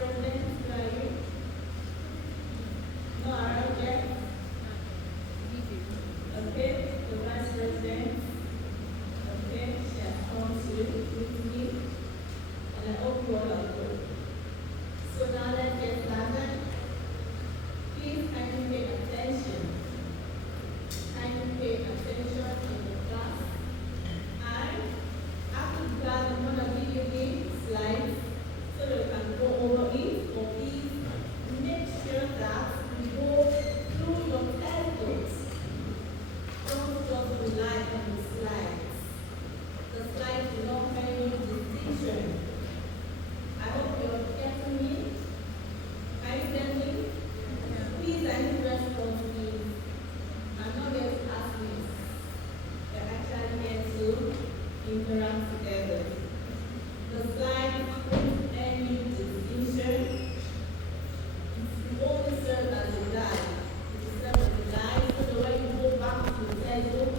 president, where are you? No, around there? Okay, the vice president. Okay, she has come to with me, and I hope you all are good. So now let's get started. Please kindly pay attention. Kindly pay attention in the class. And after the class, I'm going to give you the slides so that we can go over it. But please make sure that we go through your textbooks. Don't just rely on the slides. The slides do not tell you distinction. I hope you're getting me. Can you get me? Please, I need response, please. I'm not here to ask this. We're actually here to interact together. The slides don't tell you distinction. It only serves as a guide. It serves as a guide so that when you go back to the textbook,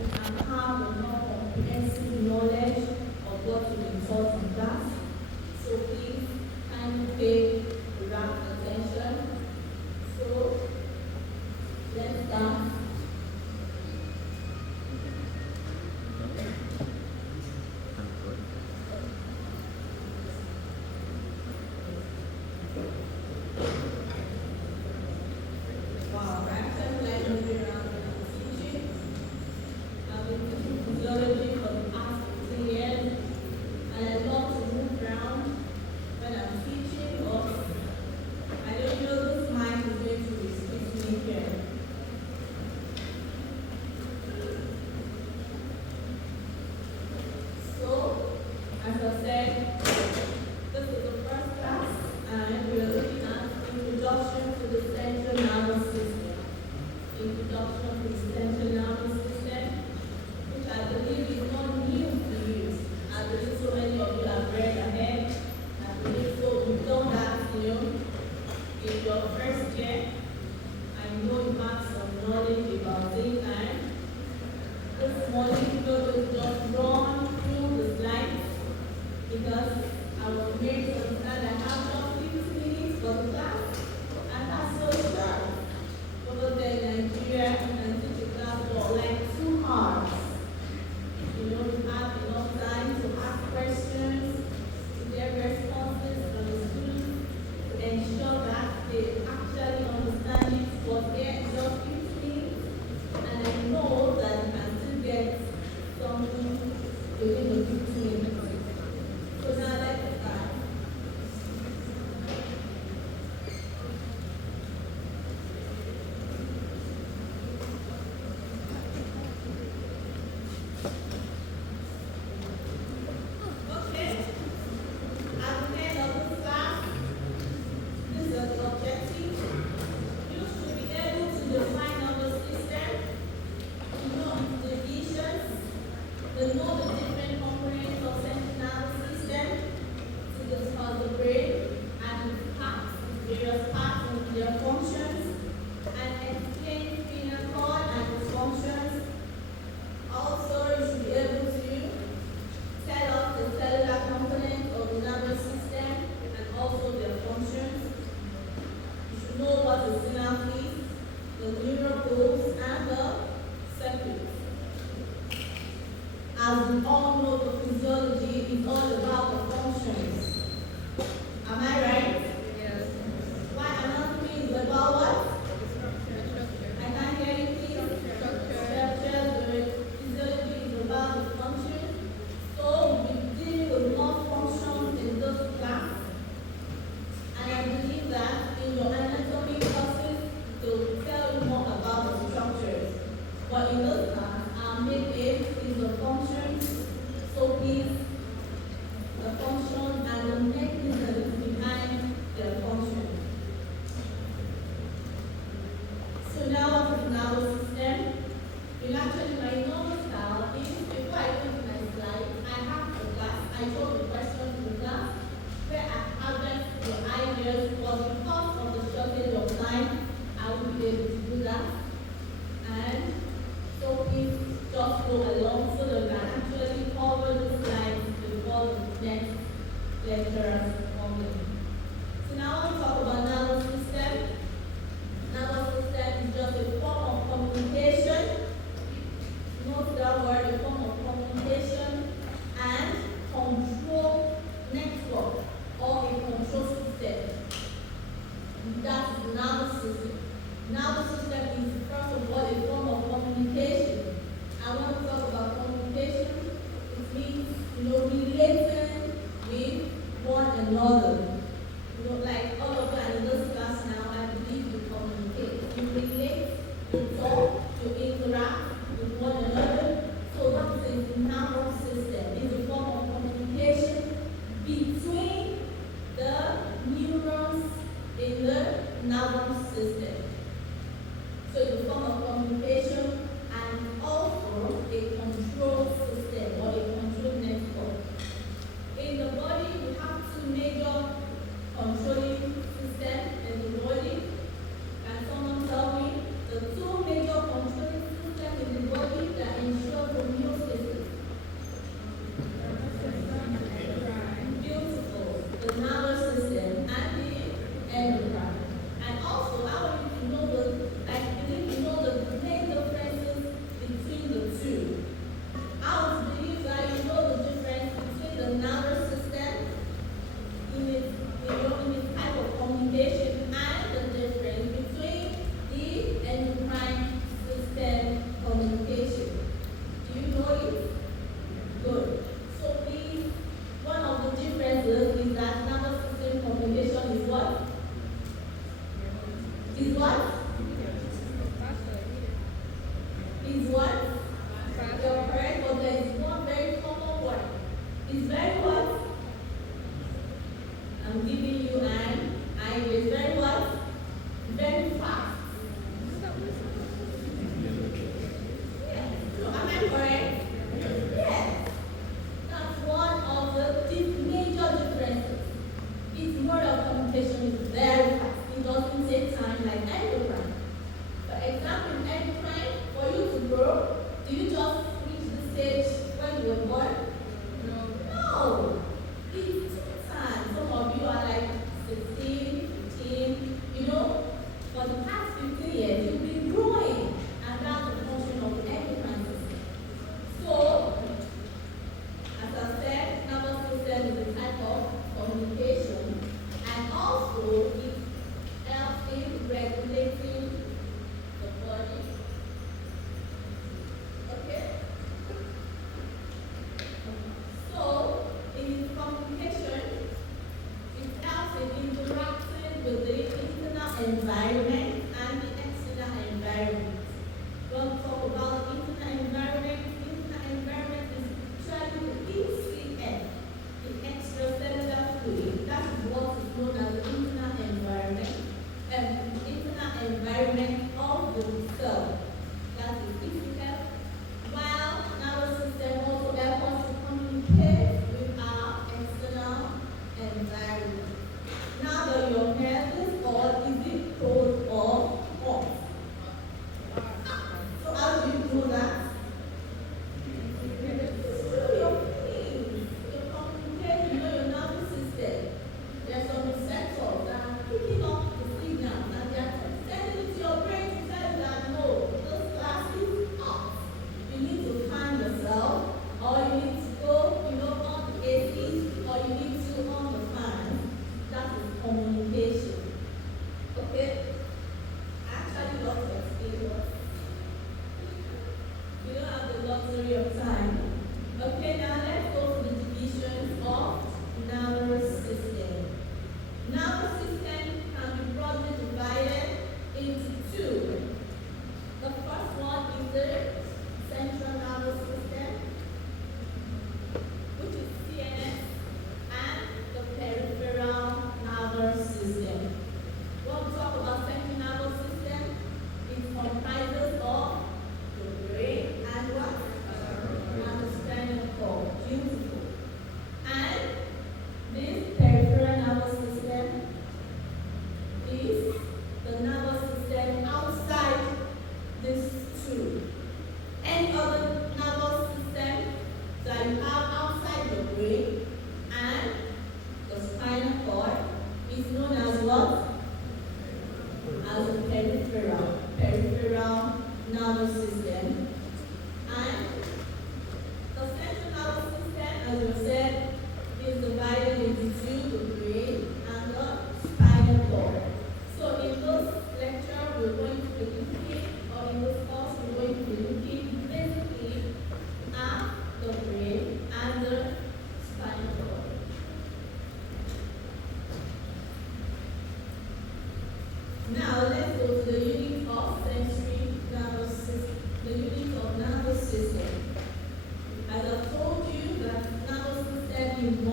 you can have a more comprehensive knowledge of what you've been taught in class. So please, kindly pay rapt attention. So, let's start. Wow, I actually like moving around when I'm teaching. I've been teaching physiology for the past 15 years, and I love to move around when I'm teaching, but I don't know this mic is going to restrict me here. So, as I said, this is the first class, and we are looking at Introduction to the Central Nervous System. Introduction to the Central Nervous System, which I believe is not new to you. I believe so many of you have read ahead. I believe so you've done that, in your first year. I know you have some knowledge about it, and this morning we will just run through the slides because I was made to understand I have just 15 minutes for the class, and that's so sharp. Over there in Nigeria, you can teach a class for like 2 hours. You have enough time to ask questions, to get responses from the students, to ensure that they actually understand it. But here, just 15 minutes, and I know that you can still get something within the 15 minutes. So now let's start. Okay. At the end of this class, this is the objective. You should be able to define nervous system, to know its divisions, to know the different components of central nervous system, to discuss the brain and its parts, its various parts and their functions, and explain spinal cord and its functions. Also, you should be able to tell us the cellular components of the nervous system and also their functions. You should know what the synapse is, the neural poles, and the circuits. As we all know, the physiology is all about the functions. Am I right? Yes. Why anatomy is about what? I can't hear you, please. Structure. The physiology is about the function. So we deal with more functions in this class. And I believe that in your anatomy courses, they will tell you more about the structures. But in this class, our main aim is the functions. So please, the function and the mechanism behind their function. So now what is nervous system? In actually my normal style is before I go to my slide, I have a class, I show the questions to the class where I harvest your ideas, but because of the shortage of time, I will be able to do that. And so please just go along so that we can actually cover the slides before the next lecturers come in. So now I want to talk about nervous system. Nervous system is just a form of communication. Note that word, a form of communication and control network or a control system. That is the nervous system. Nervous system is first of all a form of communication. And when we talk about communication, it means relating with one another. Like all of you are in this class now, I believe you communicate. You relate, you talk, you interact with one another. So that is the nervous system. It's a form of communication between the neurons in the nervous system. So it's a form of communication and also a control system or a control network. In the body, we have two major controlling systems in the body. Can someone tell me the two major controlling systems in the body that ensure homeostasis? Beautiful. The nervous system and the endocrine. And also, I want you to know I believe you know the main differences between the two. I would believe that you know the difference between the nervous system in its type of communication and the difference between the endocrine system communication. Do you know it? Good. So please, one of the differences is that nervous system communication is what? Is what? Is what? You're correct, but there is one very common word. It's very what? I'm giving you an idea. It's very what? Very fast. Yes. So am I correct? Yes. That's one of the major differences. Its mode of communication is very fast. It doesn't take time like endocrine. For example, in endocrine, for you to grow, do you just reach the stage when you were born? No. It's time. Some of you are like 16, 15, for the past 15 years, you've been growing, and that's the function of the endocrine system. So, as I said, nervous system is a type of communication, and also it helps in regulating the body. Okay? So, in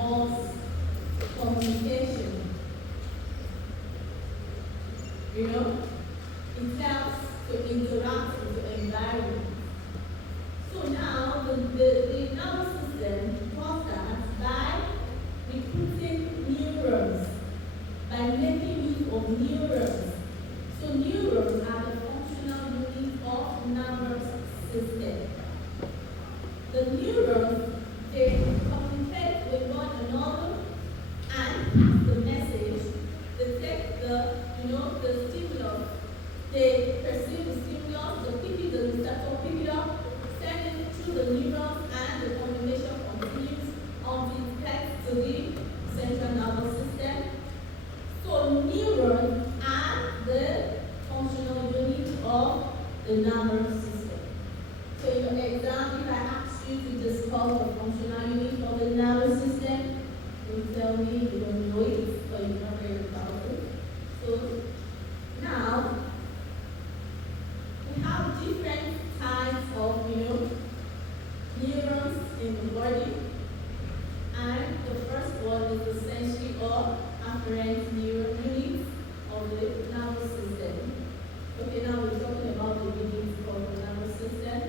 involves communication. You know, it helps to interact with the environment. So now the nervous system does that by recruiting neurons, by making use of neurons. So neurons are the functional unit of nervous system. The neurons, they communicate with one another and pass the message. They take the stimulus. They perceive the stimulus, the receptor pick it up, send it through the neurons, and the communication continues until it gets to the central nervous system. So neurons are the functional unit of the nervous system. So in your exam, if I ask you to discuss the functional unit of the nervous system, you tell me you don't know it, but you're not very about it. So now we have different types of neurons in the body, and the first one is the sensory or afferent neuron unit of the nervous system. Okay, now we're talking about the units of the nervous system.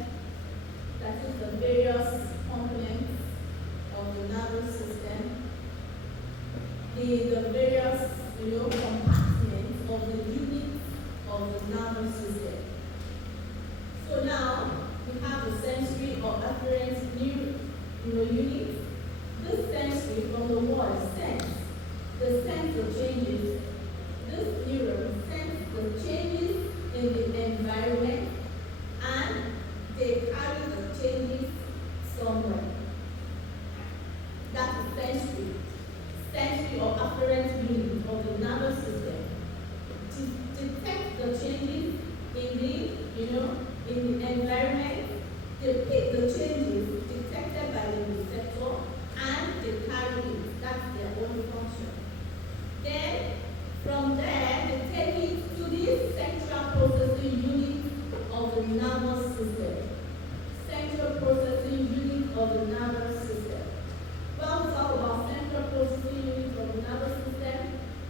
That is the various components of the nervous system. The various compartments of the units of the nervous system. So now we have the sensory or afferent unit. This sensory, from the word sense, the sense of changes. This neuron sense the changes in the environment, and they carry the changes somewhere. That's the sensory or afferent unit of the nervous system. To detect the changes in the environment, they pick the changes detected by the receptor and they carry it. That's their own function. Then, from there, they take it to the central processing unit of the nervous system. Central processing unit of the nervous system. When we talk about central processing unit of the nervous system,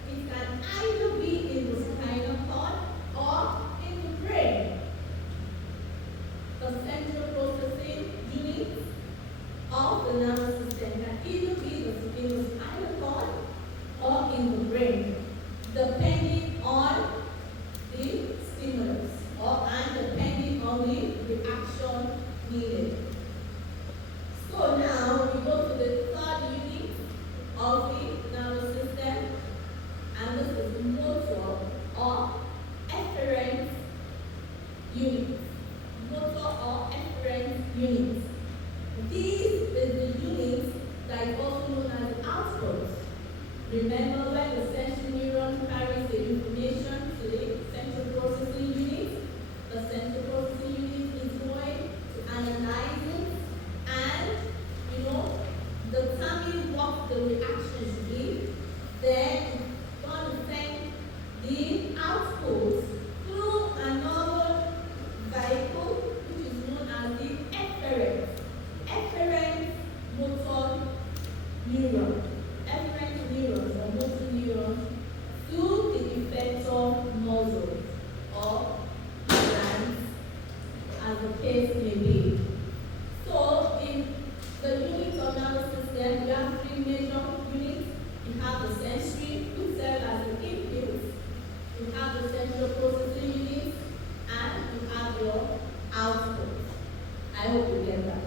it can either be in the spinal cord or in the brain. The central processing unit of the nervous system can either be in the spinal cord or in the brain, depending on the stimulus and depending on the reaction needed. So now we go to the third unit of the nervous system, and this is the motor or efferent unit. Motor or efferent unit. This is the unit that is also known as the output. Remember, when the sensory neuron carries the information to the central processing unit, the central processing unit is going to analyze it and, determine what the reaction should be. Then it's going to send the output through another vehicle, which is known as the efferent motor neuron. Efferent neurons or motor neurons to the effector muscle or glands, as the case may be. So in the unit of nervous system, we have three major units. You have the sensory, which serves as the input. You have the central processing unit, and you have your output. I hope you get that.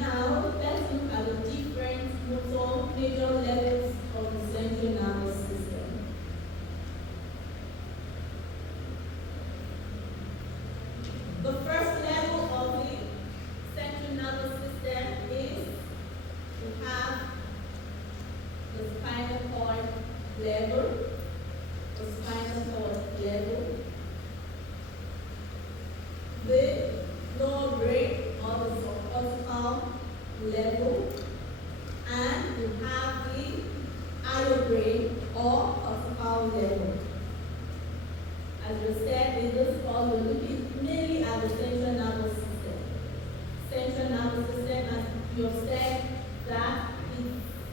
Now, let's look at the different major levels of the central nervous system. The first level of the central nervous system is to have the spinal cord level. The spinal cord level. The lower brain or the subcortical level, and you have the higher brain or cortical level. As we said, in this course, we're looking mainly at the central nervous system. Central nervous system, as you have said, that is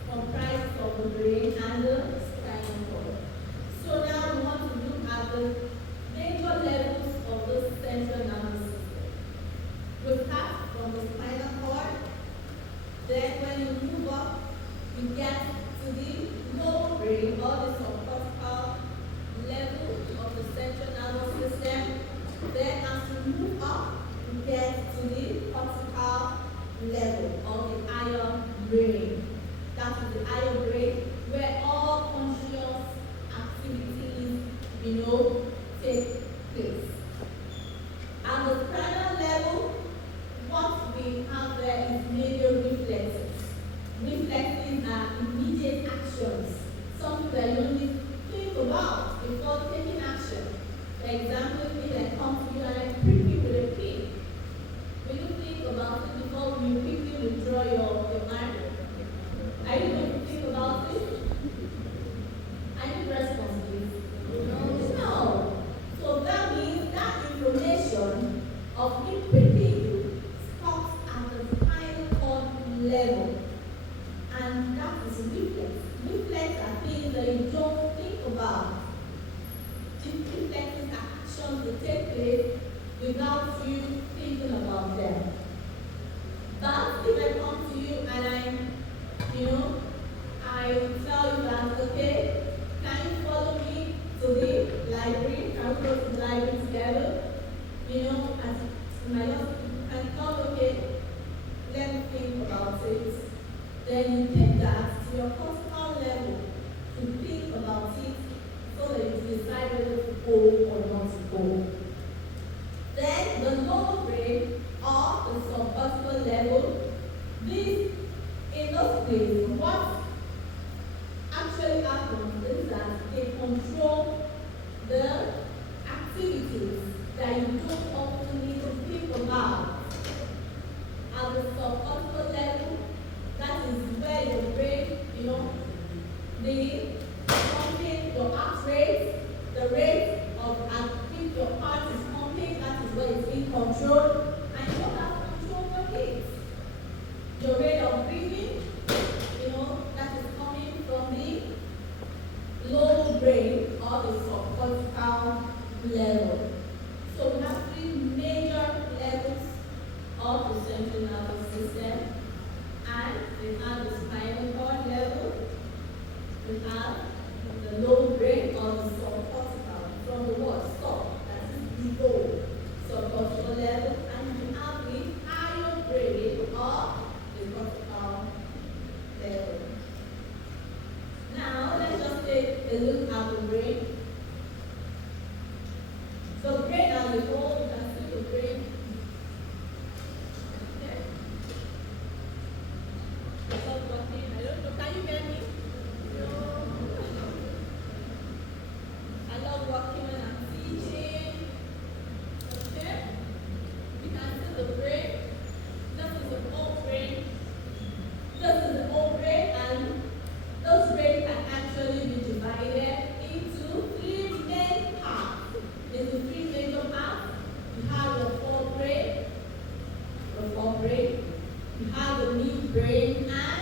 comprised of the brain and the spinal cord. So now we want to look at the major levels of the central nervous system. We start from the spinal cord. Then when you move up, you get to the lower brain or the subcortical level of the central nervous system. Then as you move up, you get to the cortical level of the higher brain. That is the higher brain where all conscious activities, take place. At the spinal level, what we have there is major reflexes. Reflexes are immediate actions, something that you only think about before taking action. For example, if I come to you and I prick you with a pin, will you think about it before you quickly withdraw your arm? Are you going to think about it? I need response, please. No. So that means that information of me pricking you stops at the spinal cord level. And that is reflex. Reflex are things that you don't think about. Reflexes are actions that take place without you thinking about them. But if I come to you and I tell you that, okay, can you follow me to the library? Can we go to the library together? As my last and thought, okay, let me think about it. Then you take that to your cortical level to think about it so that you decide whether to go or not to go. Then the lower brain or the subcortical level, this in those places, what actually happens is that they control the activities that you don't often need to think about. At the subcortical level, that is where your brain, the pumping, your heart rate, the rate of at which your heart is pumping, that is where it's being controlled, and you don't have control over it. Your rate of breathing, that is coming from the lower brain or the subcortical level. So we have three major levels of the central nervous system. And we have the spinal cord level, we have the lower brain or the subcortical, from the word sub, that is below subcortical level, and we have the higher brain or the cortical level. Now let's just take a look at the brain. The brain as a whole, you can see the brain. Can you hear me? No. I love working when I'm teaching. Okay? We can see the brain. This is the whole brain. This is the whole brain, and those brains can actually be divided into three main parts. Into three major parts. You have your forebrain, you have the midbrain, and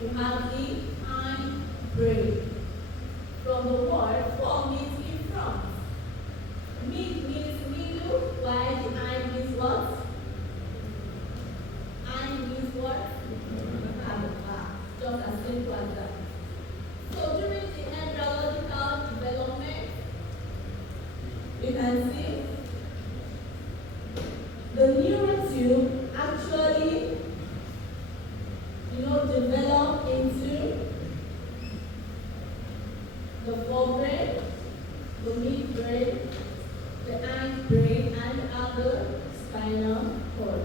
you have the hindbrain. From the word, fore means in front. Mid means middle, while the hind means what? Hind means what? At the back. Just as simple as that. So during the embryological development, you can see the neural tube actually develop into the forebrain, the midbrain, the hindbrain, and other spinal cord.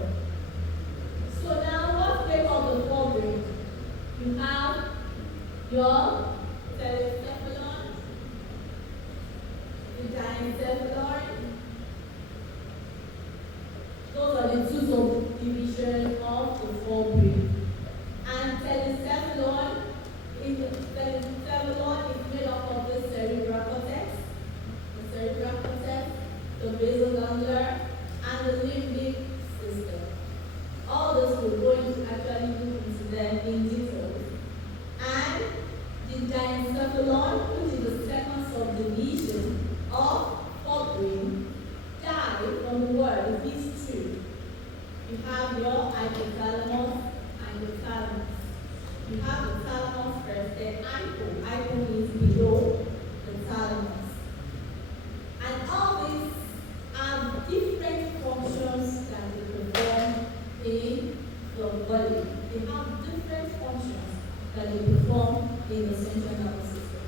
So now what make up the forebrain? You have your telecephalon, the diencephalon. Those are the two subdivisions of the forebrain. And telecephalon is made up of the cerebral cortex, the basal ganglia, and the limbic system. that they perform in the central nervous system.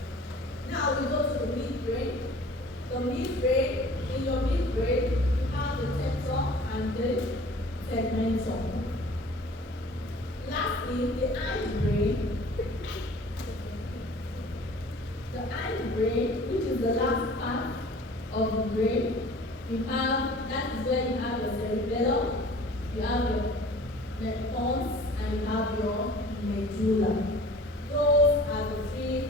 Now we go to the midbrain. The midbrain, in your midbrain, you have the tensor and the segmentum. Lastly, the hindbrain. The hindbrain, which is the last part of the brain, that is where you have your cerebellum, you have your nephons, and you have your medulla. Those are the three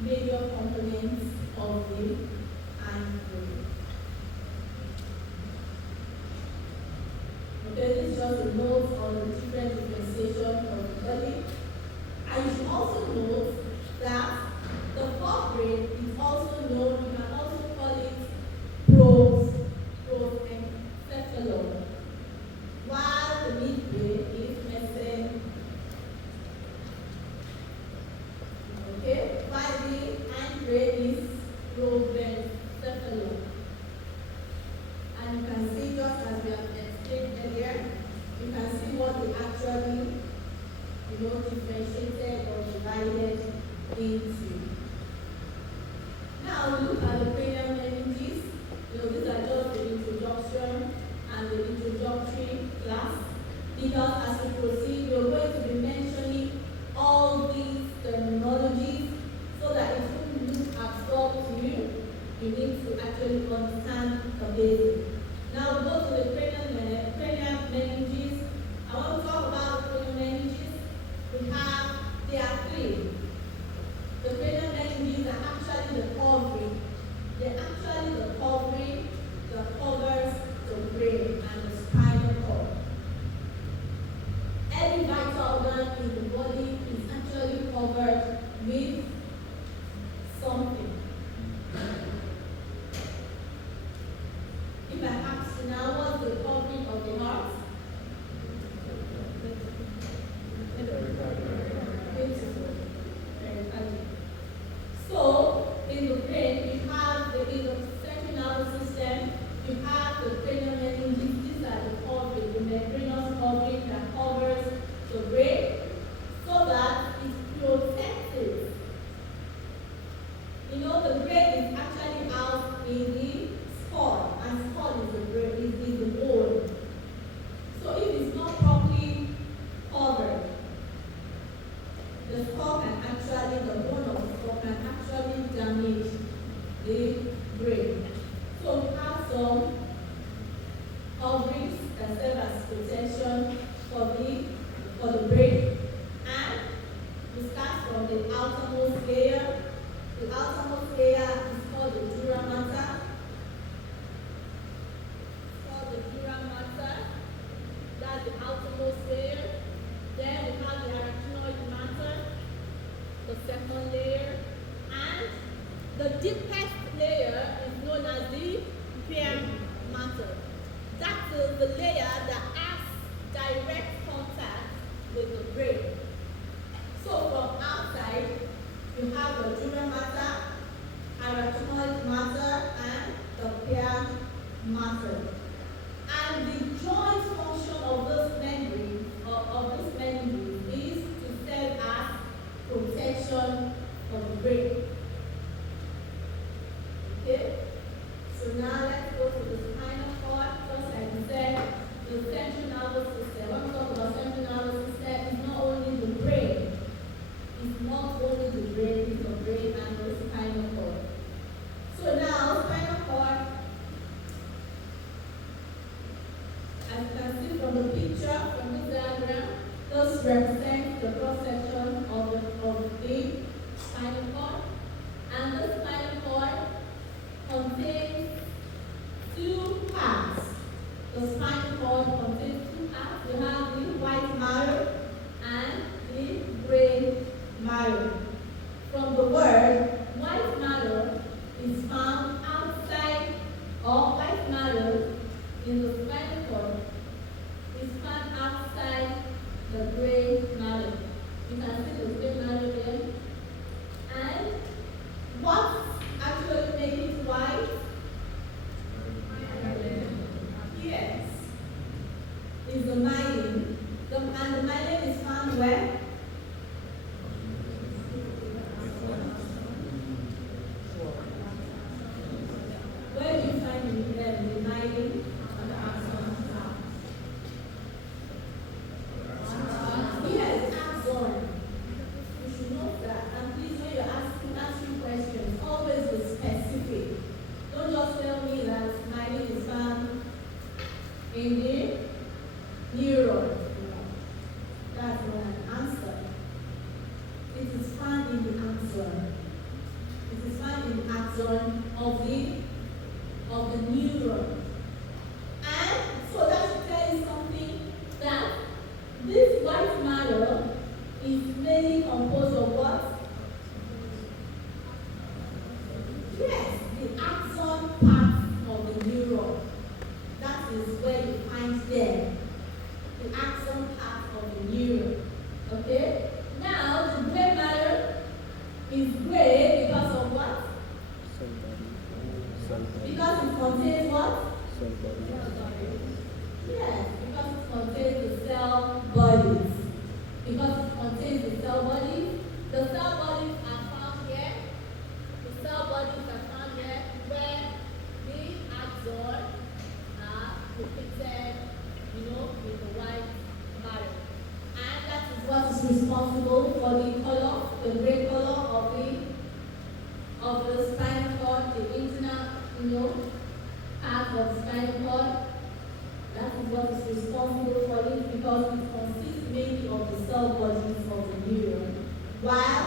major components of the hindbrain. Okay, this is just a note on the different differentiation of the body. And you should also note that the forebrain is also known, you can also call it prosencephalon, while the midbrain is mesencephalon. Okay, while the hindbrain is prosencephalon. And you can see, just as we have explained earlier, you can see what they actually, differentiated or divided into. Now we look at the cranial meninges. These are just the introduction and the introductory class. Because as we proceed, we are going to be mentioning all these terminologies so that it won't look absurd to you. You need to actually understand the basics. Now we go to the cranial meninges. I want to talk about the cranial meninges. There are three. The cranial meninges are actually the covering. They're actually the covering that covers the brain and the spinal cord. Every vital organ in the body is actually covered with something. If I ask you now, what's the covering of the heart? Beautiful. Very funny. So, in the brain, in the central nervous system, you have the cranial meninges. These are the covering, the membranous covering that covers the brain so that it protects it. The brain is actually housed in the skull, and skull is the brain, is the bone. So if it's not properly covered, the skull can actually, the bone of the skull can actually damage the brain. So we have some coverings that serve as protection for the brain. And we start from the outermost layer. The outermost layer is called the dura mater. It's called the dura mater. That's the outermost layer. Then we have the arachnoid mater, the second layer. And the deepest layer is known as the pia mater. That is the layer that has direct contact with the brain. So from outside, you have the dura mater, arachnoid mater, and the pia mater. And the joint function of this membrane, is to serve as protection of the brain. Okay? So now let's go to the spinal cord. Just like we said, the central nervous system. When we talk about central nervous system, it's not only the brain. It's not only the brain, it's the brain and the spinal cord. So now, spinal cord, as you can see from the picture, from this diagram, this represents the cross section of the spinal cord. mainly composed of what? Yes, the axon part of the neuron. That is where you find them. The axon part of the neuron. Okay? Now, the gray matter is gray because of what? Because it contains what? Yes, because it contains the cell bodies. Because it contains the cell bodies. The cell bodies are found here. The cell bodies are found here where the axons are located, with the white matter. And that is what is responsible for the color, the gray color of the spinal cord, the internal, part of the spinal cord. That is what is responsible for it because it consists mainly of the cell bodies of the neuron, while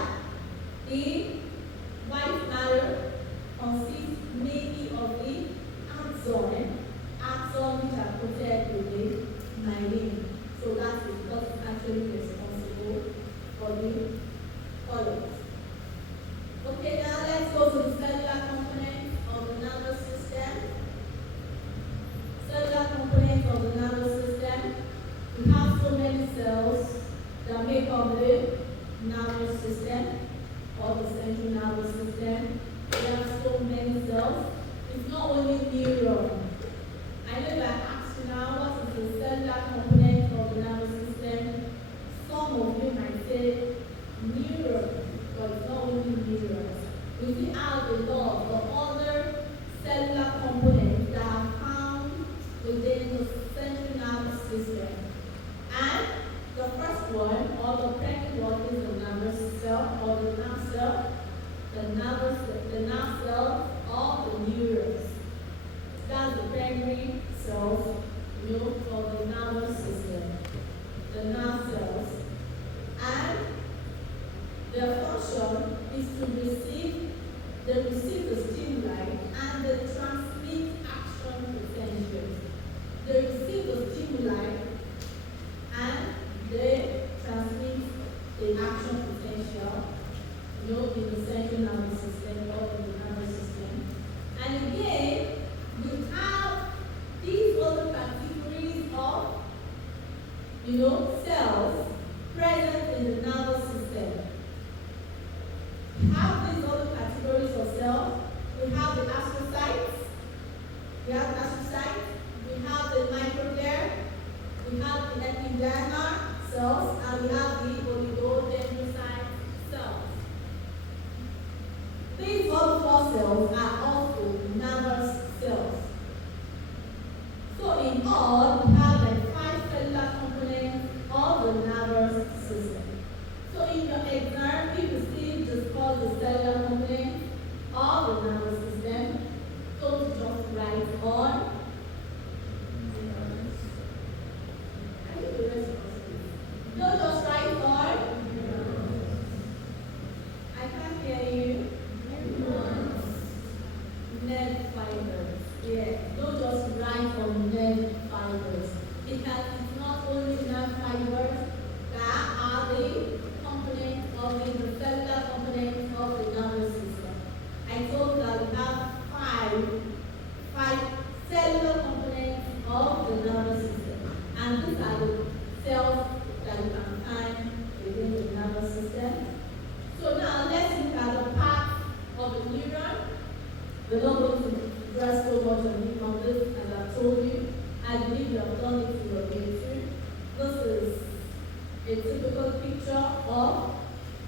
the white matter consists mainly of the axon which are coated with the myelin. So that is what is actually responsible for the colors. Okay, now let's go to the cellular component of the nervous system. Cellular component of the nervous system. We have so many cells that make up the nervous system or the central nervous system. We have so many cells. It's not only neuron. I know that I asked you now what is the cellular component of the nervous system. Some of you might say neuron, but it's not only neurons. We see out a lot of other cellular components that are found within the central nervous system. And the first one, or the primary one, is the nervous cell or the nerve cell. The nerve cells or the neurons. That's the primary cells, of the nervous system. The nerve cells. And their function is to receive the stimuli and they transmit action potentials. They receive the stimuli and they transmit the action potential, in the central nervous system or in the nervous system. And again, we have these other categories of, cells present in the nervous system. We have these other categories of cells. We have the astrocytes. We have the microglia. We have the epidermal cells, and we have the oligodendrocyte cells. These other four cells are also nervous cells. So in all, we have like 5 cellular components of the nervous system. So in your exam, if you see discuss the cellular components of the nervous system, don't just write on. Don't just write on. I can't hear you. Nerve fibers. Yeah. Don't just write on nerve fibers. Because it's not only nerve fibers that are the components of the cellular components of the nervous system. I told that we have five cellular components of the nervous system. And these are the cells that you can find within the nervous system. So now let's look at the parts of the neuron. We're not going to stress so much on this, as I've told you. I believe you have done it in your way too. This is a typical picture of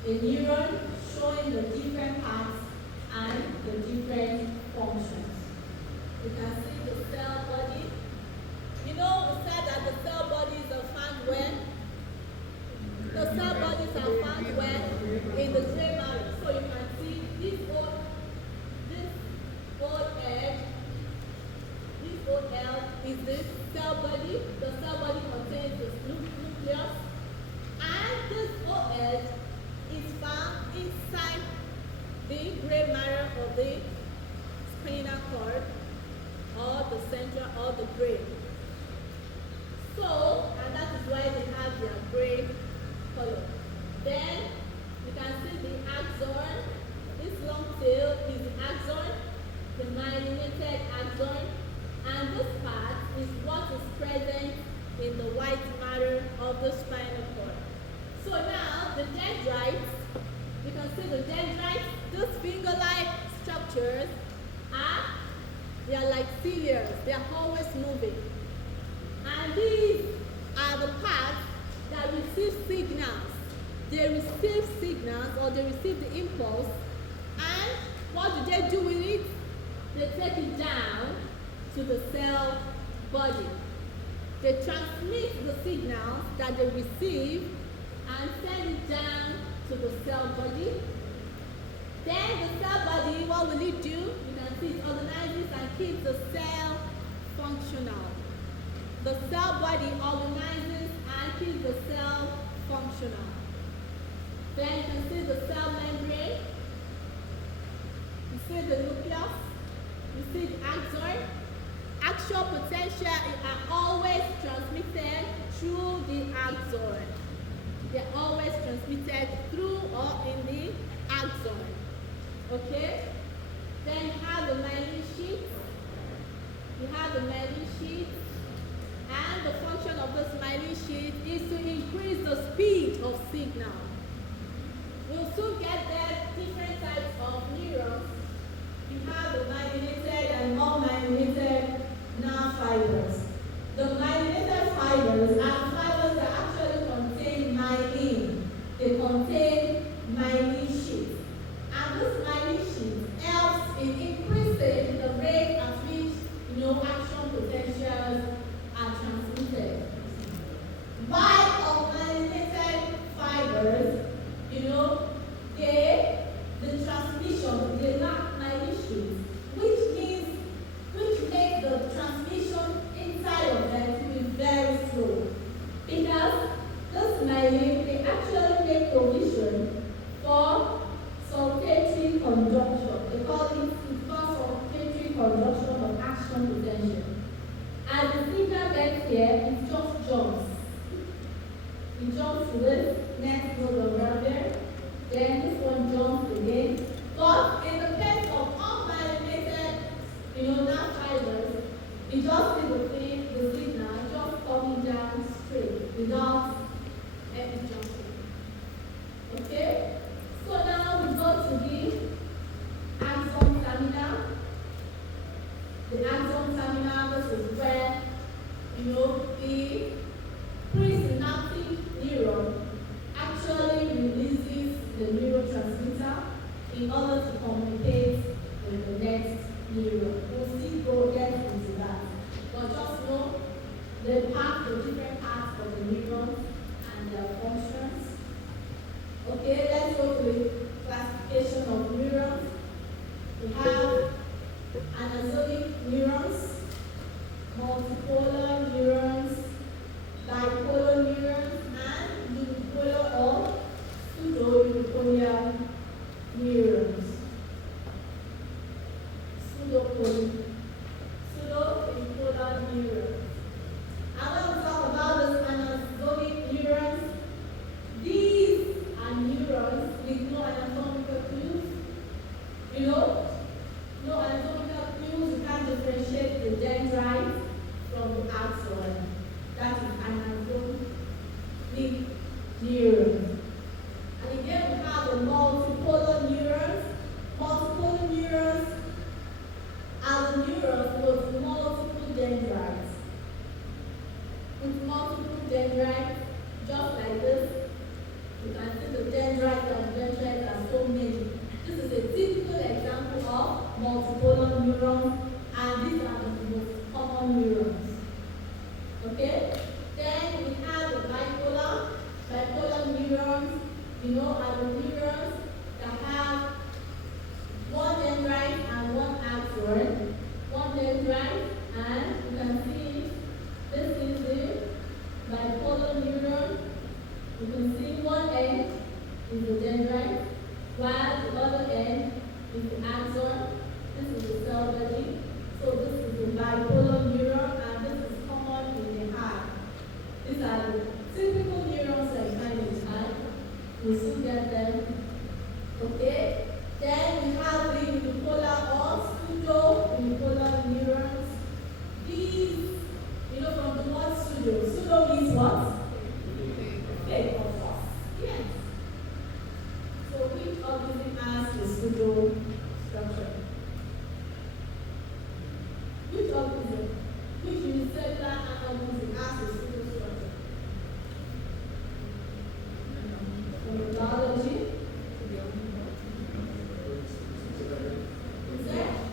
a neuron showing the different parts and the different functions. You can see the cell body. We said that the cell bodies are found where? The cell bodies are found where? In the gray matter. So you can see this whole edge. This whole edge is the cell body. The cell body contains the nucleus. And this whole edge is found inside the myelinated axon, and this part is what is present in the white matter of the spinal cord. So now the dendrites, you can see the dendrites, those finger-like structures they are like ciliars, they are always moving. And these are the parts that receive signals. They receive signals, or they receive the impulse, and what do they do with it? They take it down to the cell body. They transmit the signals that they receive and send it down to the cell body. Then the cell body, what will it do? You can see it organizes and keeps the cell functional. The cell body organizes and keeps the cell functional. Then you can see the cell membrane. You see the nucleus. You see the axon. Actual potential are always transmitted through the axon. They're always transmitted through or in the axon. Okay? Then you have the myelin sheath. You have the myelin sheath. And the function of this myelin sheath is to increase the speed of signal. We'll soon get there, different types of neurons. You have the myelinated and non-myelinated nerve fibers. The myelinated fibers are fibers that actually contain myelin. They contain myelin sheath. And this myelin sheath helps in increasing the rate at which action potentials are transmitted. While of myelinated fibers, the transmission, they lack myelin sheath, which makes the transmission inside of them to be very slow. Because this myelin, they actually make provision for saltatory conjunction. They call it saltatory conjunction of action potential. As the signal gets here, it just jumps. It jumps to this next node of Ravier. Then this one jumps again. But in the case of unmyelinated, nerve fibers, you just see the signal just coming down straight without any jumping. Okay? So now we go to the axon terminal. The axon terminal, this is where, the presynaptic neuron actually releases the neurotransmitter in order to communicate with the next neuron. We'll still get into that. But just know the different parts of the neurons and their functions. Okay, let's go to the classification of neurons. We have anazolic neurons, multipolar neurons, bipolar neurons, and unipolar or pseudo-unipolar neurons. Pseudo-unipolar neurons. And when we talk about those anazolic neurons, these are neurons with no anatomical clues. No anatomical clues. You can't differentiate the dendrites from the axon. That is anazolic neurons. And again, we have the multipolar neurons. Multipolar neurons are the neurons with multiple dendrites. With multiple dendrites, just like this, you can see the dendrites are so many. This is a typical example of multipolar neurons, and these are the most common neurons. Okay? Then we have the bipolar neurons, are the neurons that have one dendrite and one axon. One dendrite, and you can see this is the bipolar neuron. You can see one end is the dendrite, while the other end is the axon. This is the cell body. So this is the bipolar neuron, and this is common in the eye. These are the typical neurons that you find in the eye. We'll soon get them. Okay? Then we have the unipolar or pseudo-unipolar pseudo. Pseudo means what? Fake or false. Yes. So which organism has the pseudo structure? Which organism? Which unicellular organism has the pseudo structure? From the biology? Is that?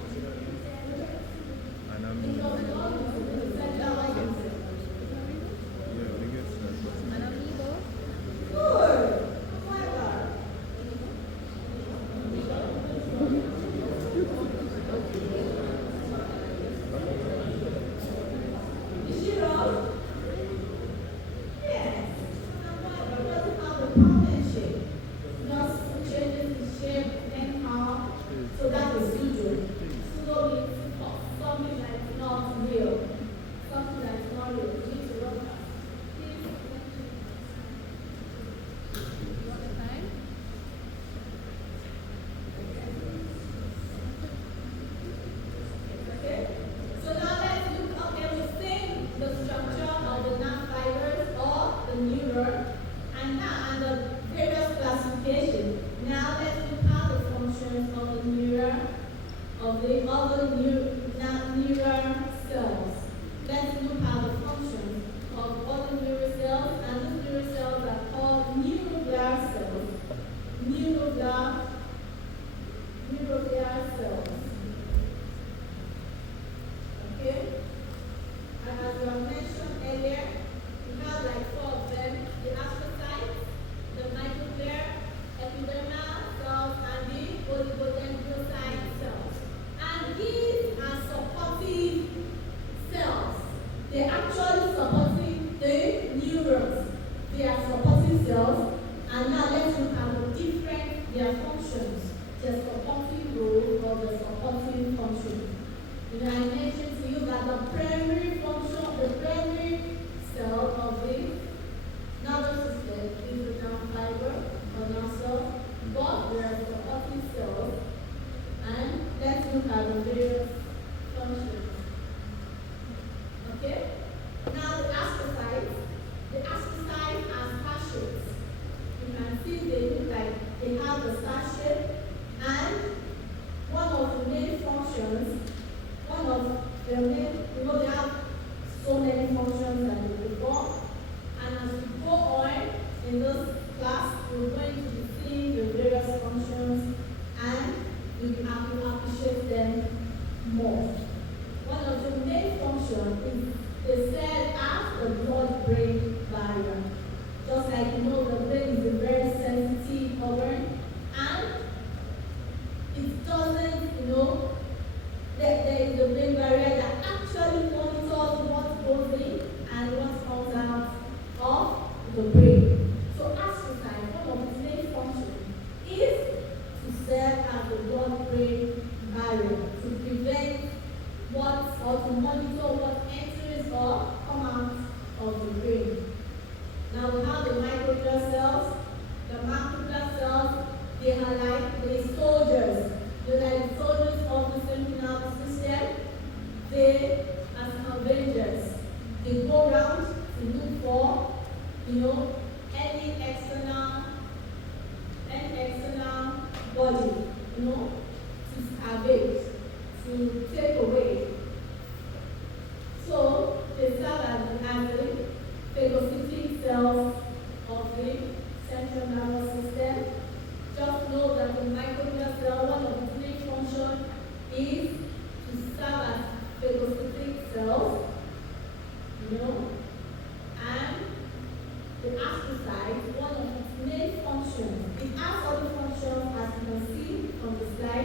It has other functions as you can see from the slide.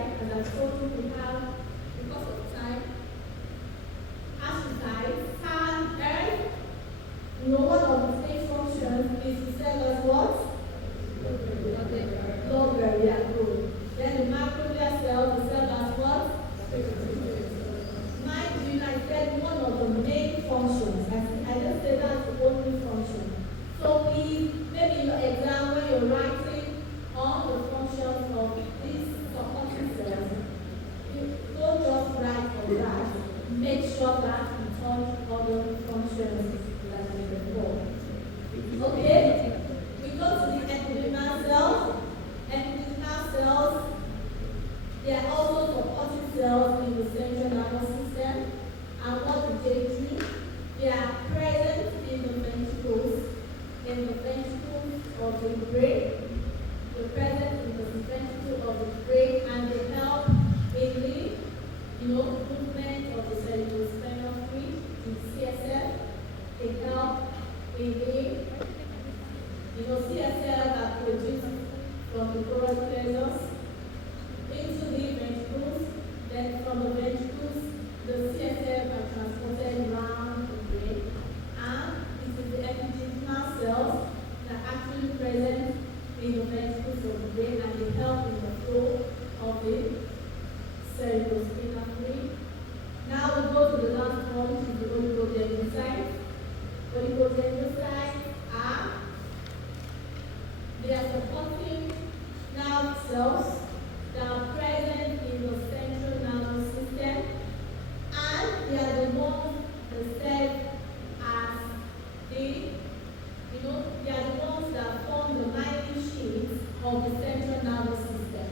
from the porous plexus into the ventricles. Then from the ventricles, the CSF are transported around the brain, and it is the epithelial cells that are actually present in the ventricles of the brain, and they help in the flow of the cerebrospinal fluid. Now we go to the last one, which is the oligodendrocytes. Oligodendrocytes they are supporting nerve cells that are present in the central nervous system, and they are the ones that serve as they are the ones that form the myelin sheaths of the central nervous system.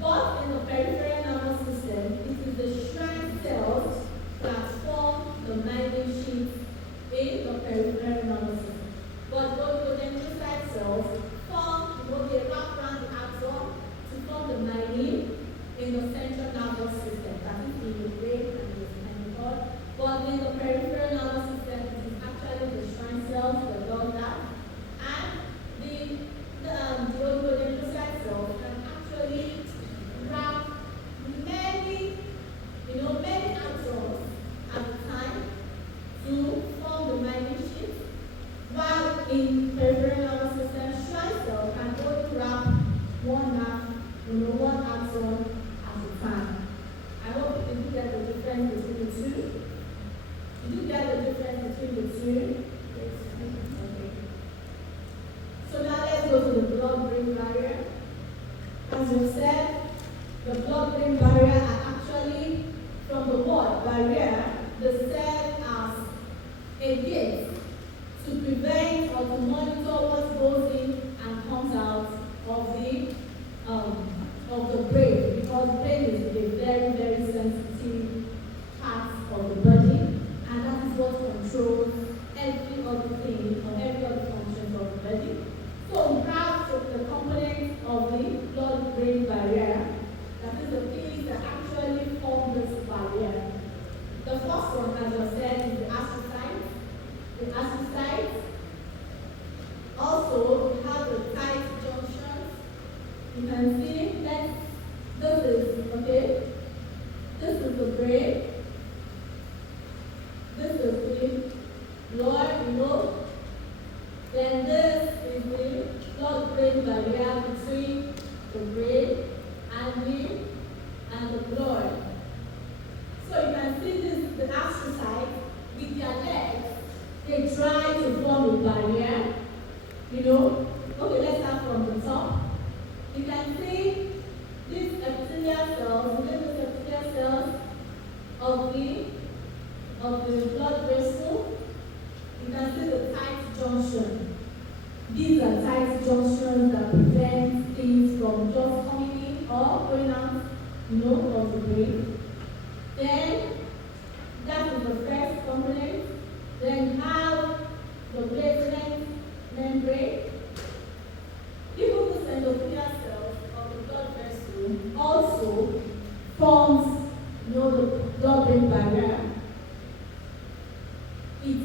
But in the peripheral nervous system, it is the Schwann cells that form the myelin sheaths in the peripheral nervous system. But oligodendrocyte cells they wrap around the axon to form the myelin in the central nervous system, that is in the brain and the spinal cord. But in the peripheral nervous system, it is actually the Schwann cells that does that. And the oligodendrocyte cells can actually wrap many axons at a time to form the myelin sheath, while in peripheral nervous system, Schwann cell can only wrap one axon at a time. I hope you can get the difference between the two. Did you get the difference between the two? Yes. Okay. So now let's go to the blood-brain barrier. As we've said, the blood-brain barrier are actually, from the word barrier, the serve as a gate to prevent or to monitor what goes in and comes out of the brain, because brain is a very, very sensitive part of the body, and that is what controls every other thing or every other function of the body. So we have the components of the blood-brain barrier, that is the things that actually form this barrier. The first one, as I said, is the astrocytes. The astrocytes. Also, we have the tight junctions. You can see that this is the brain. This is the blood, Then this is the blood-brain barrier between the brain and the blood. So you can see this, the astrocytes with their legs, they try to form a barrier, Okay, let's start from the top. You can see these epithelial cells, these epithelial cells of the blood vessel. You can see the tight junction. These are tight junctions that prevent things from just coming in or going out, of the brain. Then, that is the first component. Then you have the basement membrane. Even the endothelial cells of the blood vessel also forms, the blood-brain barrier. It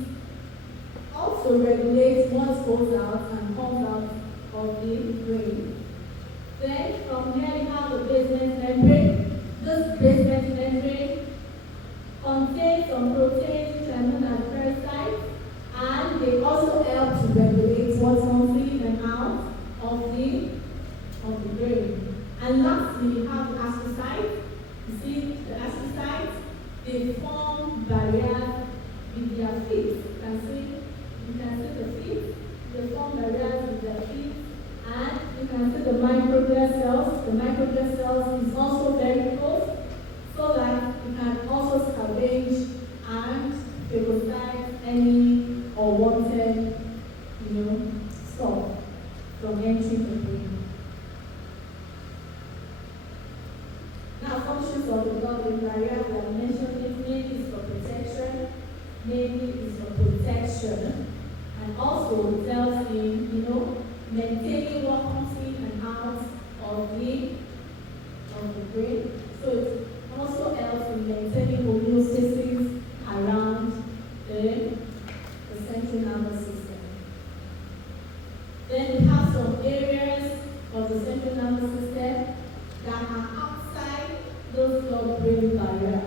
also regulates what goes out and comes out of the brain. Then from here you have the basement membrane. This basement membrane contains some proteins which are known as parasites, and they also help to regulate what comes in and out of the brain. And lastly, you have the astrocytes. You see the astrocytes, they form barriers with their feet. You can see the feet. They form barriers with their feet. And you can see the microglia cells. The microglia cells is also very close, so that you can also scavenge and phagocyte any unwanted, stuff from entering the brain. Now, functions of the blood-brain barrier, we have mentioned it mainly is for protection. And also it helps in, maintaining what comes in and out of the central nervous system that are outside those blood-brain barrier.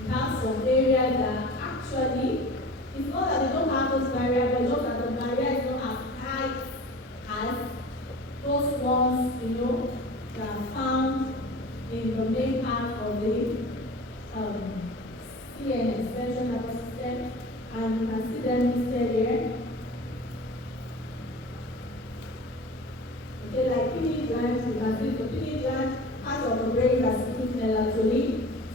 We have some areas that actually, it's not that they don't have those barriers, but just that the barrier is not as tight as those ones, that are found in the main part of the CNS, central nervous system, and you can see them listed here. Okay, like pineal gland, you can see the pineal gland, part of the brain that secretes melatonin.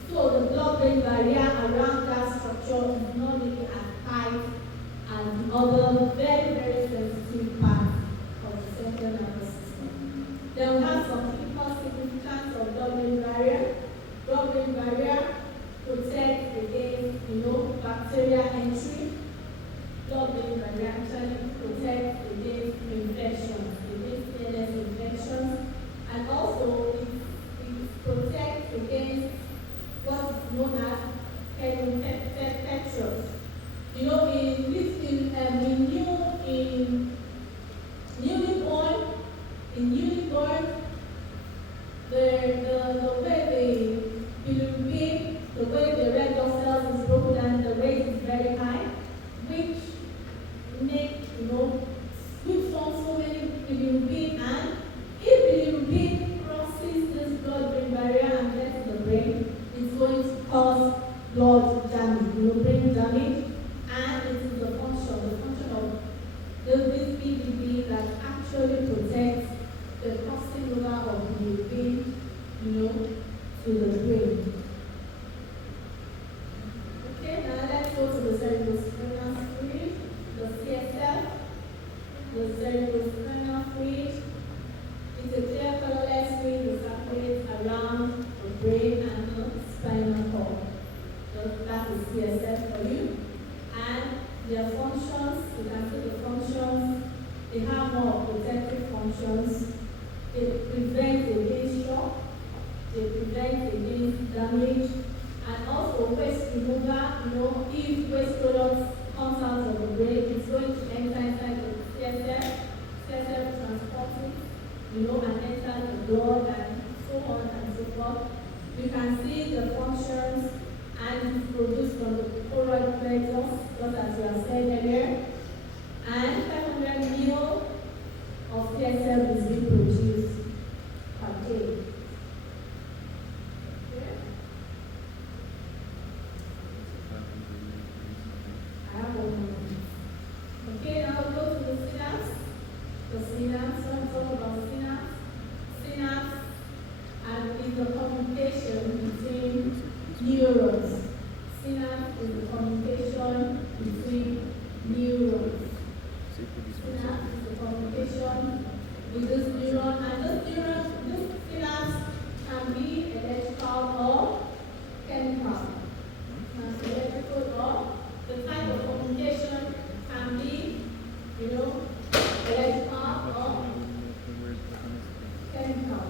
So the blood-brain barrier around that structure is not really as tight as the other very, very sensitive parts of the central nervous system. Then we have some clinical significance of blood-brain barrier. Blood-brain barrier protects against, bacterial entry. Blood-brain barrier actually protects against infections, against CNS infections, and also it protects against what is known as infections. In newly born, the way the bilirubin, the way the red blood cells is broken down, the rate is very high, which which forms so many bilirubin, and if bilirubin crosses this blood-brain barrier and gets to the brain, it's going to cause blood damage, brain damage, and it is the function of this BBB that actually protects the crossing over of bilirubin, to the brain. Okay, now let's go to the cerebrospinal fluid, the CSF. The cerebrospinal fluid is a clear colorless fluid that circulates around the brain and the spinal cord. So that is CSF for you. And their functions, you can see the functions, they have more protective functions. They prevent against shock, they prevent against damage, and also waste removal. If waste products comes out of the brain, it's going to enter inside the CSF transport it, and enter the blood and so on and so forth. You can see the functions, and it's produced from the choroid plexus, just as we have said earlier. And 500 ml of CSF is being produced per day. I have one more. Okay, now we'll go to the synapse. The synapse, let's talk about synapse. Synapse is the communication between neurons. Synapse is the communication between neurons. Synapse is the communication with this neuron, and this synapse can be electrical or chemical. Electrical or the type of communication can be, electrical or chemical.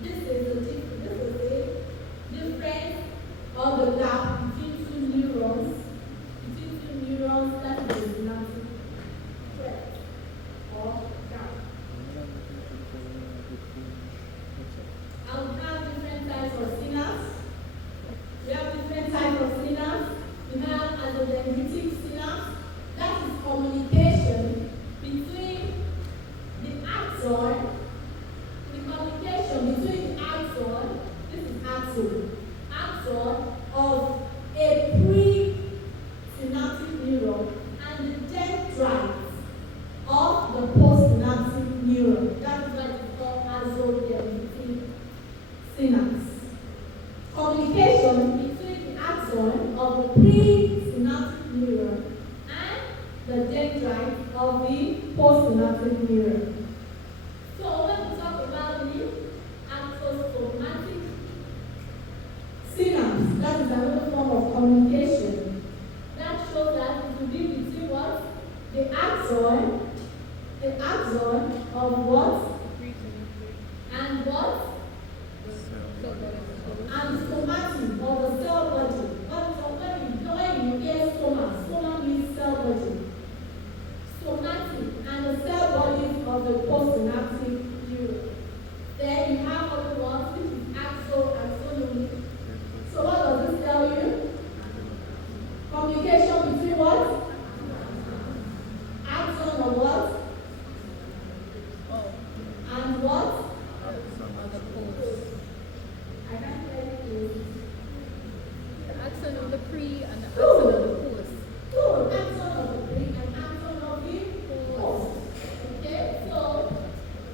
This is the difference of the gap of the presynaptic neuron and the dendrites of the postsynaptic neuron. So when we talk about the axosomatic synapse, that is another form of communication. That shows that it will be between what? The axon of what? And what? And the somatic of the cell body. When you hear soma means cell body. Somatic and the cell bodies of the postsynaptic neuron. Then you have other ones, which is axonomy. So what does this tell you? Communication between what? Axon of what? And what? I can't hear you. The axon of the pre and the axon of the post. Good. Axon of the pre and axon of the post. Okay, so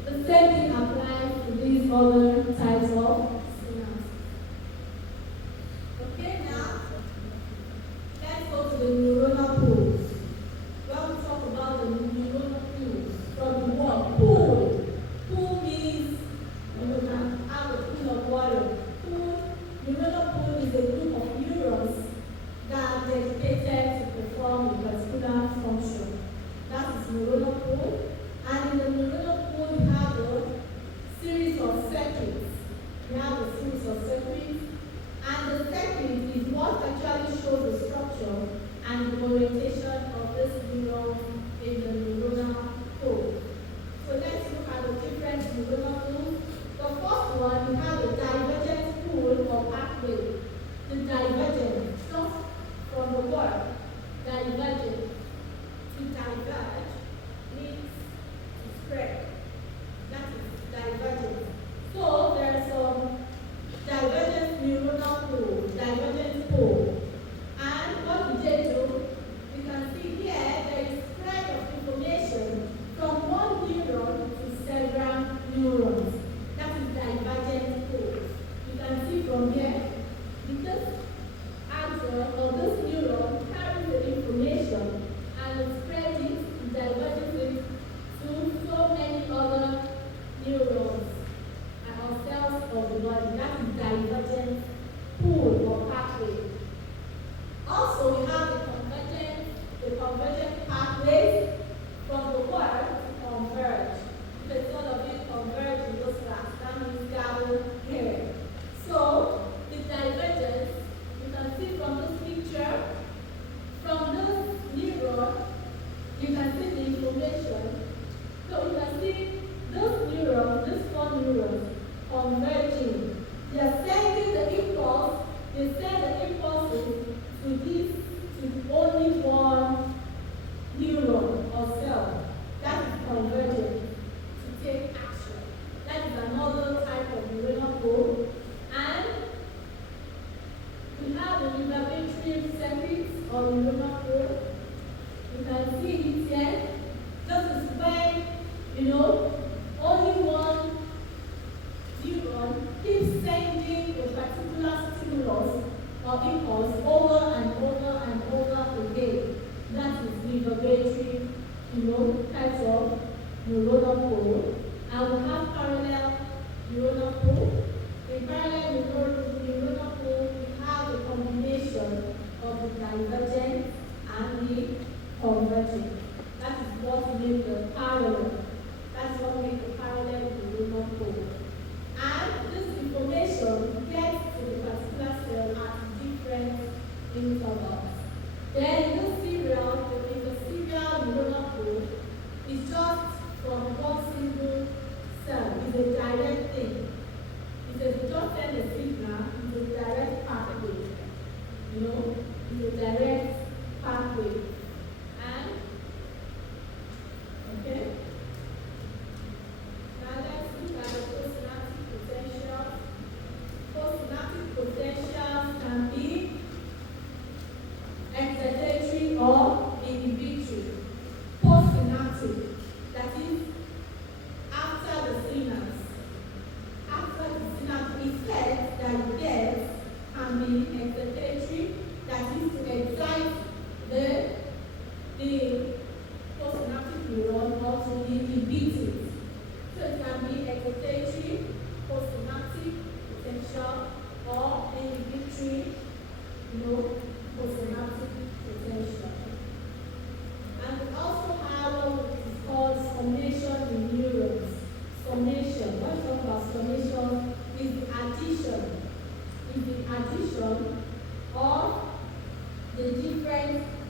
the same thing applies to these other types of synapse. Okay, now let's go to the neuronal pools. When we talk about the neuronal pools, from the word pool. Pool means you can have a pool of water. Neuronal pool is a group of neurons that are dedicated to perform a particular function. That is neuronal pool. And in the neuronal pool, you have a series of circuits. And the circuit is what actually shows the structure and the orientation of this neuron in the neuronal pool. So let's look at the different neuronal pools. The first one, we have a divergent pool or pathway. The divergent, just from the word divergent, to diverge means to spread. That is divergent. So there are some divergent neuronal pool, divergent pool. And what do they do? You can see here there is spread of information from one neuron to several neurons. That is divergent pool. You can see from here, this axon or this neuron carries the information and it spreads it, diverges it to so many other neurons or cells of the body. That is divergent pool or pathway. Also, we have the convergent pathways from the word converge. Because all of it converge in those class. That means gather here. So, the divergence, you can see from this picture, from this neuron, you can see the information. So, you can see this neuron, this four neurons, converging. They are sending the impulse, they send the impulses to only one neuron or cell. That is convergent to take action. That is another type of neuronal pool. And we have the innervatory circuits or neuronal pool. You can see it here. This is when, only one neuron keeps sending a particular stimulus or impulse over and over and over again. That is innervatory, types of neuronal pool. And we have parallel neuronal pool. In parallel neuronal pool, we have a combination of the divergent and the convergent. That is what makes the parallel. That's what makes the parallel neuronal pool. And this information gets to the particular cell at different intervals. Then in the serial neuronal pool, it's just from one single cell. It's a direct thing. It's just send a signal, it's a direct pathway. It's a direct pathway. And, okay? Now let's look at the postsynaptic potential. Postsynaptic potentials can be excitatory or inhibitory. Postsynaptic, that is, after the synapse. After the synapse effect that you get can be excitatory, that is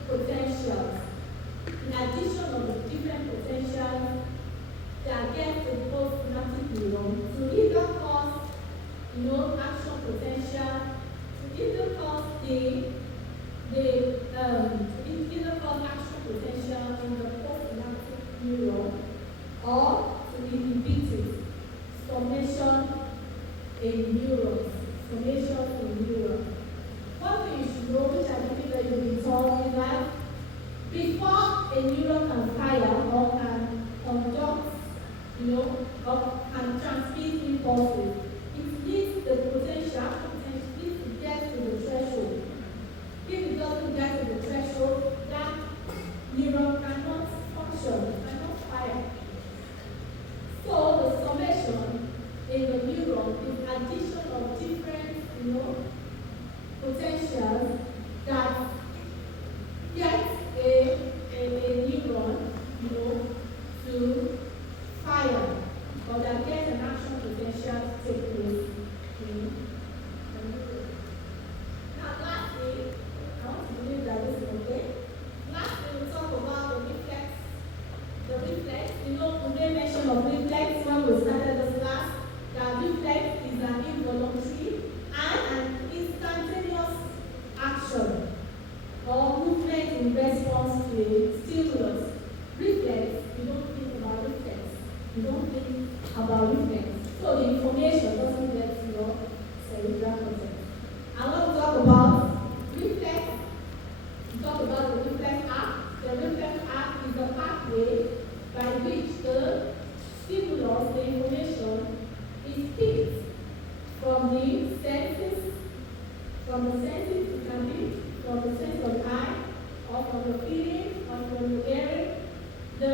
potentials. In addition of the different potentials that get to the postsynaptic neuron to either cause, action potential, to either cause either cause action potential in the postsynaptic neuron or to inhibit it. Formation in neurons. Formation in neurons. One thing you should know, which I believe that you've been taught, is that before a neuron can fire or can conduct, or can transmit impulses, it needs the potential to get to the threshold. If it doesn't get to the threshold, that neuron cannot function, cannot fire. So the summation in the neuron is addition of different, potentials that get a neuron, to fire, or that get an action potential to take place in the neuron. Now, lastly, I want to believe that this is okay. Lastly, we'll talk about the reflex. The reflex, we made mention of reflex when we started this class, that reflex is an involuntary and an instantaneous action or movement in response to a stimulus. Reflex, you don't think about reflex. You don't think about reflex. So the information doesn't get to your cerebral cortex. I want to talk about reflex. We talk about the reflex act. The reflex act is a pathway by which the stimulus, the information, is picked from the senses. From the senses, it can be from the sense of the eye, or from the feeling, or from the hearing. The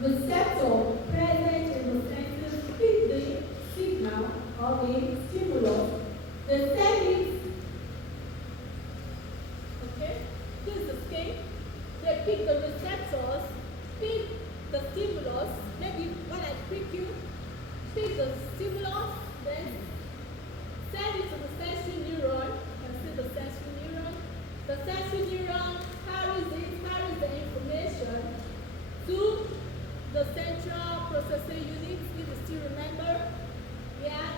receptor present in the senses pick the signal or the stimulus. The settings, okay, this is the scale. They pick the receptors, pick the stimulus. Maybe when I pick you, pick the stimulus, then send it to the sensory neuron. You can see the sensory neuron. The sensory neuron carries the information to the central processing unit, if you still remember. Yeah,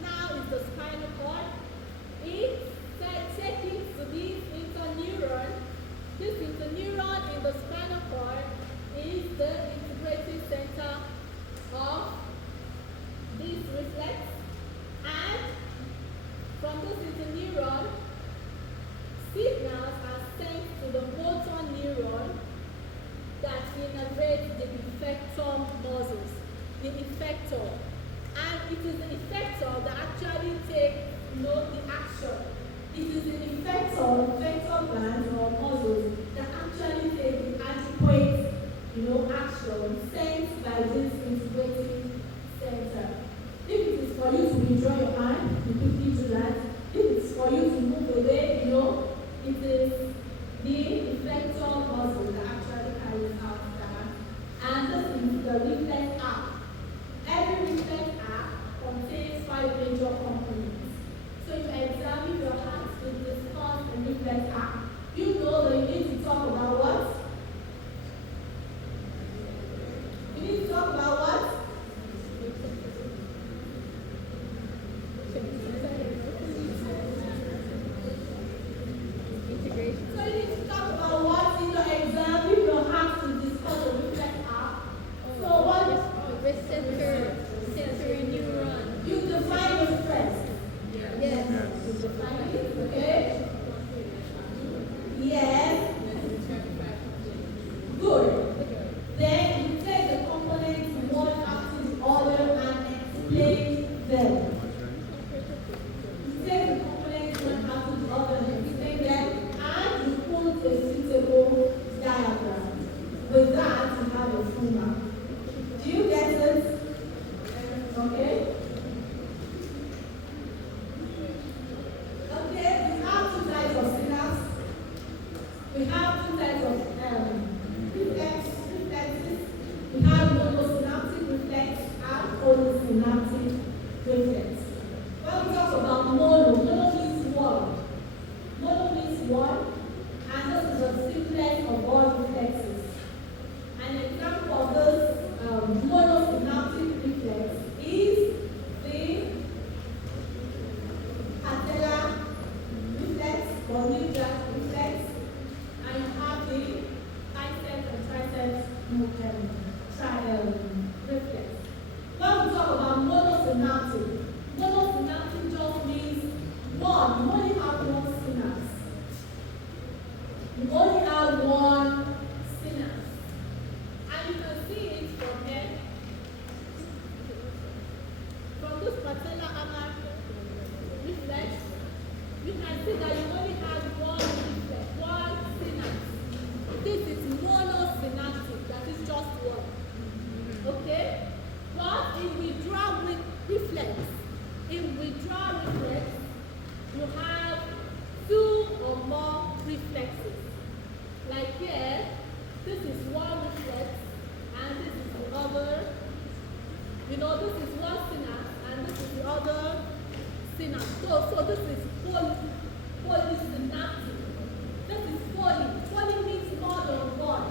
now is the spinal cord. It takes it to this interneuron. This interneuron in the spinal cord is the integrating center of this reflex. And from this interneuron, signals are sent to the motor neuron that innervates the effector muscles, the effector. And it is the effector that actually takes, the action. It is the effector glands or muscles that actually take the adequate, action sent by this integrating center. If it is for you to withdraw your hand, you quickly do that. If it's for you to move away, it is the effector muscle that actually carries out that. And this is the reflex act. Every reflex act contains 5 major components. So if I examine your hands to discuss a reflex act, you know that you need to talk about what? You need to talk about what? So you need to talk about what in your exam if you have to discuss a reflex act. So what is sensory neuron. you define it first? Yes. Yes. You define it, okay? Yes. Good. Then you take the components one after the other and explain them. You take the components one after the other and explain them, and you put a suitable diagram. With that, you have a full map. Do you get it? Okay? Okay, we have 2 types of synapse. We have 2 types of reflexes. We have monosynaptic reflex and polysynaptic reflex. When we talk about mono means one. Mono means one, and this is a So this is polysynaptic. This is poly. Poly means more than one.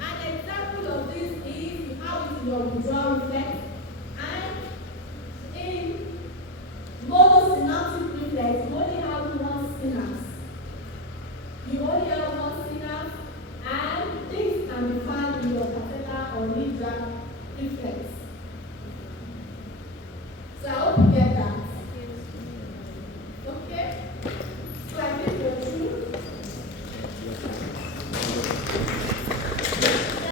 An example of this is you have it in your withdrawal reflex, and in monosynaptic reflex, you only have one synapse. You only have one synapse, and things can be found in your patella or mid reflex.